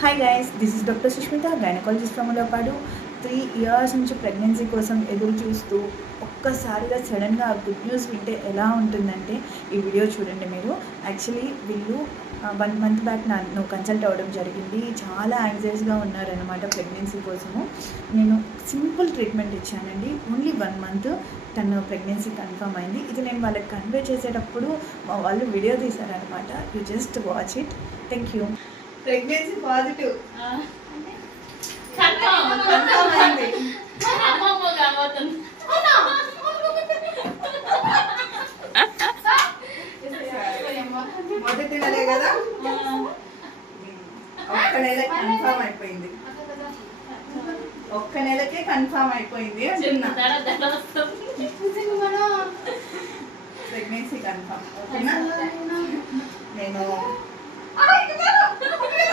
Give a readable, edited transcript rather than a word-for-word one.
Hi guys, this is doctor Sushmita, gynaecologist from Ulavapadu. 3 years నుంచి pregnancy కోసం ఎదురు చూస్తూ ఒక్కసారిగా సడన్గా గుడ్ న్యూస్ వింటే ఎలా ఉంటుందంటే ఈ వీడియో చూడండి మీరు. యాక్చువల్లీ వీళ్ళు 1 month బ్యాక్ నన్ను కన్సల్ట్ అవ్వడం జరిగింది. చాలా యాంగ్జైటీగా ఉన్నారనమాట ప్రెగ్నెన్సీ కోసము. నేను సింపుల్ ట్రీట్మెంట్ ఇచ్చానండి. ఓన్లీ 1 month తను ప్రెగ్నెన్సీ కన్ఫర్మ్ అయింది. ఇది నేను వాళ్ళకి కన్వే చేసేటప్పుడు మా వాళ్ళు వీడియో తీశారనమాట. You just watch it. Thank you. Pregnancy positive confirm అయింది. మొదటి నెలే కదా, ఒక్క నెల కన్ఫర్మ్ అయిపోయింది. ఒక్క నెలకే కన్ఫర్మ్ అయిపోయింది అంటున్నా. Pregnancy confirm. ఓకేనా? నేను